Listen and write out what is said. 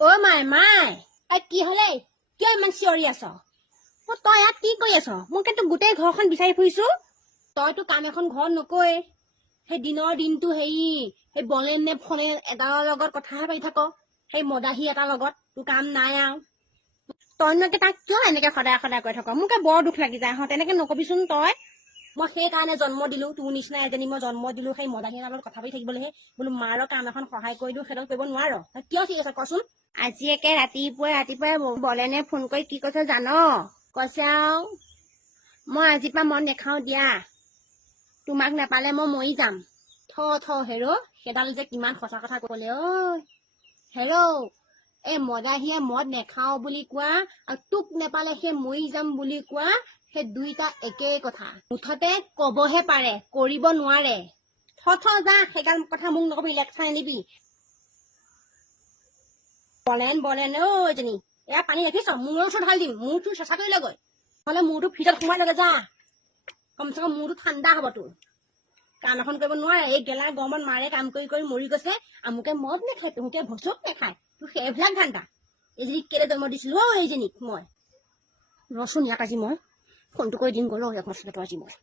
অ' মাই মাই আই কি হ'লে? কিয় ইমান চিঞৰি আছ? অ' তই ইয়াত কি কৰি আছ? মই কিন্তু গোটেই ঘৰখন বিচাৰি ফুৰিছো? তইতো কাম এখন ঘৰত নকয়। সেই দিনৰ দিনটো হেৰি সেই বলেন নে ফনে এটাৰ লগত কথাহে পাতি থাক। সেই মদাহী এটাৰ লগত তোৰ কাম নাই আৰু। একে তাক কিয় এনেকে সদায় সদায় কৈ থাক? মোকে বৰ দুখ লাগি যায় তেনেকে নকবিচোন তই। মই সেইকাৰণে জন্ম দিলো তোৰ নিচিনা এজনী মই জন্ম দিলো সেই মদাহী এটাৰ লগত কথা পাতি থাকিবলৈহে। বোলো মাৰৰ কাম এখন সহায় কৰি দিওঁ সেইটো কৰিব নোৱাৰ। কিয় ঠিক আছে কচোন? আজি একে ৰাতিপুৱাই ৰাতিপুৱাই বলেনে ফোন কৰি কি কৈছে জান? কৈছে আৰু মই আজিৰ পৰা মন নেখাও দিয়া। তোমাক নাপালে মই মৰি যাম। থ থ হেৰ' সেইডাল যে কিমান সঁচা কথা ক'লে ঐ। হেৰ' এই মদাহীয়ে মদ নেখাও বুলি কোৱা আৰু তোক নেপালে সেই মৰি যাম বুলি কোৱা সেই দুইটা একেই কথা। মুঠতে কবহে পাৰে কৰিব নোৱাৰে। থ যা সেইগাল কথা মোক নকবি লেকচাৰ আনিবি বলেন বলেন ঐ এজনী। এয়া পানী ৰাখিছ মূৰৰ ওচৰত ঢালি দিম মূৰটো চেঁচা কৰি গৈ। নহ'লে মূৰটো ফ্ৰিজত সোমাই লগে যা। কমচে কম মূৰটো ঠাণ্ডা হ'ব তোৰ। কাম এখন কৰিব নোৱাৰে। এই গেলা গৰমত মাৰে কাম কৰি কৰি মৰি গৈছে। আমুকে মদ নাখায় তহঁতে ভচুক নাখায়। তোৰ সেইবিলাক ধান্দা। এইজনীক কেলে জন্ম দিছিলো অ' এইজনীক মই। ৰচোন ইয়াক আজি মই। ফোনটো কৰি দিম গ'ল এক মচলাটো আজি মই